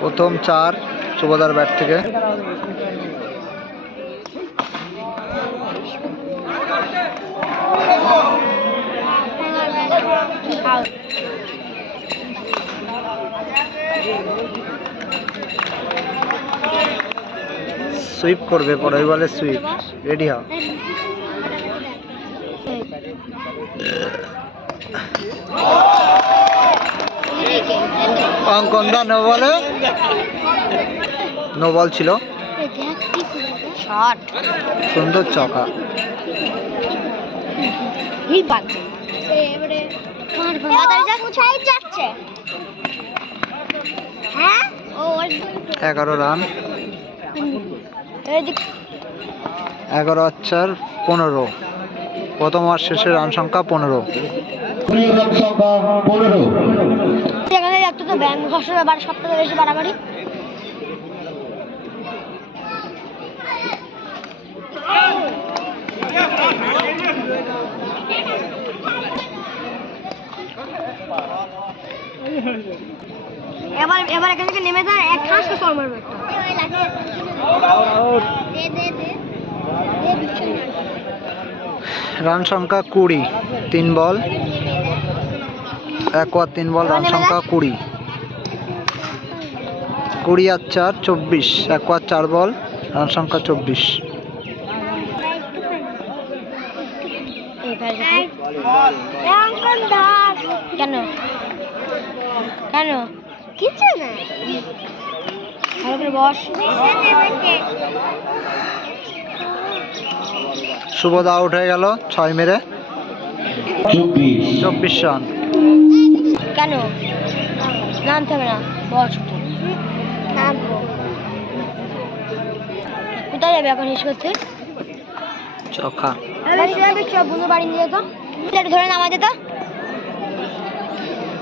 প্রথম চার সুভদার ব্যাট থেকে। সুইপ করবে পরের বলে সুইপ রেডি হও। অঙ্কন দা নো বলে নো বল ছিল সুন্দর চকা। এই বাল এবারে যাচ্ছে। এগারো রান। এগারো আচ্ছার পনেরো। প্রথম ওভার শেষে রান সংখ্যা পনেরো। রান সংখ্যা এবার এবার এখান থেকে নেমে যায় এক ঠাস সর মারবে রান সংখ্যা কুড়ি তিন বল। এক ওভার তিন বল রান সংখ্যা কুড়ি। কুড়ি আর চার চব্বিশ। এক ওভার চার বল রান সংখ্যা চব্বিশ। কেন? কেন? কিছু না। ভালো করে বস আউট হয়ে গেল ছয় মেরে। চব্বিশ। রান। কেন? নামতে হবে না বস কোথায় যাবে এখন ইস করতে? চখা বন্ধু বাড়ি নিয়ে যেত। ধরে নামা যেত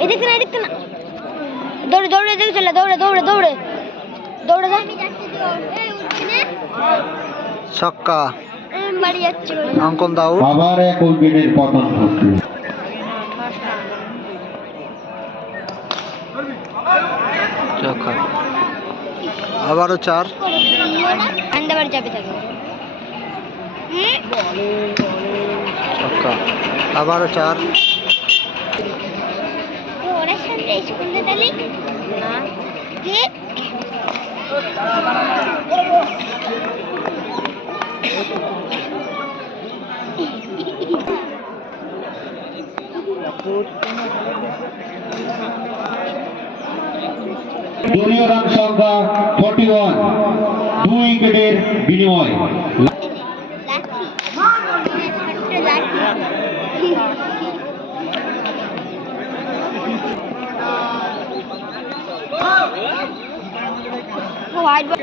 এদিকে না এদিকে না। দৌড়ে দৌড়ে এদিকে চলে দৌড়ে দৌড়ে দৌড়ে। দৌড়ে যা ছক্কা। অঙ্কন দা আউট আবার এক উইকেটের পতন ঘটল। চখা আবারও চার। যাবে ছক্কা। আবারও চার। স্কুলে তাহলে? না কি দলীয় রান সংখ্যা ফর্টি ওয়ান দুই উইকেটের বিনিময়। লাঠি লাঠি হোয়াইট বল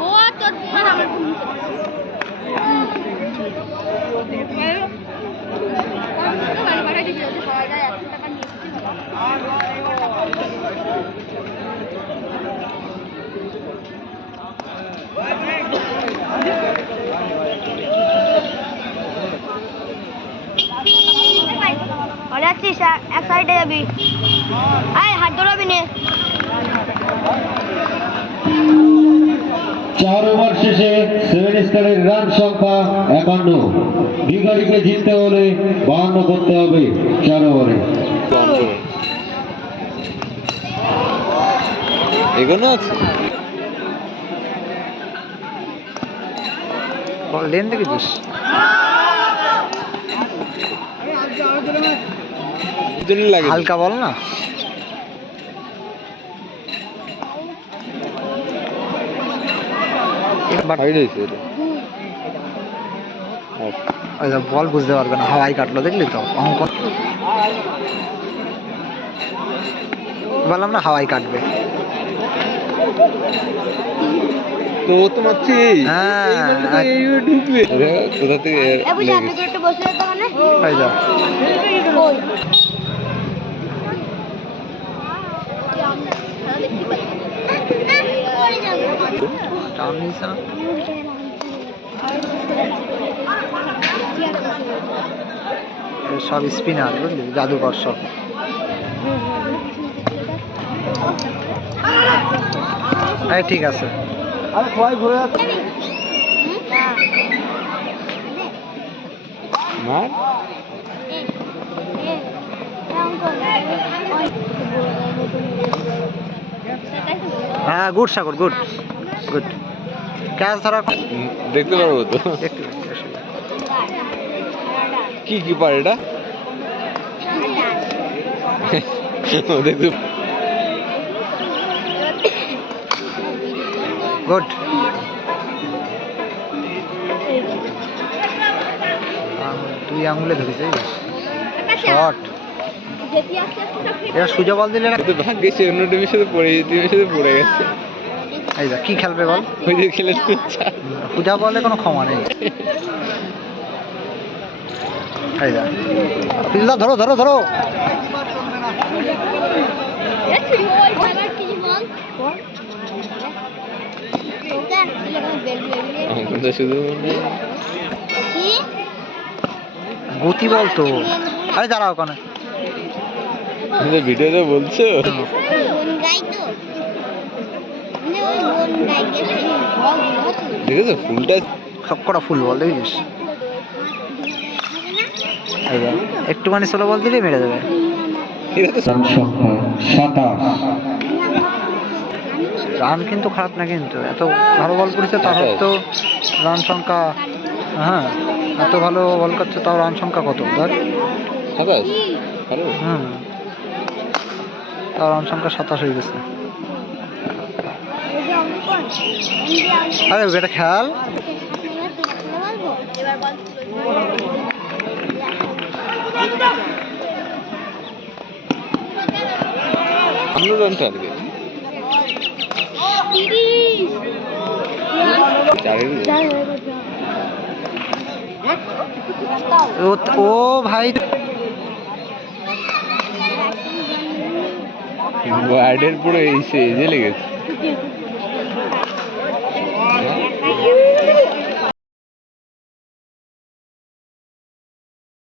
ও তোর আমার ফোন বলে যাবি আয় হাত ধরাবি নে। চার ওভার শেষে সেভেন স্টারের রান সংখ্যা একান্ন। বিগাড়িকে জিততে হলে বাহান্ন করতে হবে চার ওভারে। এগোনো আছে? লেন দেখেছিস? লাগে হালকা বল না? বল বুঝতে পারবে না হাওয়াই কাটলো দেখলি তো? অঙ্কন বললাম না হাওয়াই কাটবে। তো তো মারছে হ্যাঁ, ঢুকবে। কোথা থেকে এ বুঝি আপনি লেগেছে। একটু বসে যেতে ওখানে এই যা ওই টান নিয়েছে না এ সব স্পিনার বুঝলি? জাদুঘর সব। হ্যাঁ ঠিক আছে। আরে সবাই ঘুরে যাচ্ছে। হ্যাঁ good Sagar good good. Catch ধরা। দেখতে পারব তো। কি কি পারে এটা? দেখতে গুড। দুই আঙুলে ধরেছে শট। এরা সুজা বল দিলে না? তো ভাগ্যে সে অন্য টিমের সাথে পড়ে টিমের সাথে পড়ে গেছে। এই কি খেলবে বল? ওই যে খেলে সুজা। বলে কোনো ক্ষমা নেই। এই ধরো ধরো ধরো। শুধু গতি বল তো। আরে দাঁড়াও ওখানে। তুমি ভিডিওতে বলছো? দেখেছ ফুলটা? সব কটা ফুল বল দেখিস। একটুখানি স্লো বল দিলেই মেরে দেবে। রান কিন্তু খারাপ না কিন্তু এত ভালো বল করেছে তার তো রান সংখ্যা হ্যাঁ এত ভালো বল করছে তাও রান সংখ্যা কত? ধর। সাতাশ ভালো তাও রান সংখ্যা সাতাশ হয়ে গেছে। আরে এটা খেয়াল। ও ভাই। ওয়ার্ডের পুরো এই সে লেগেছে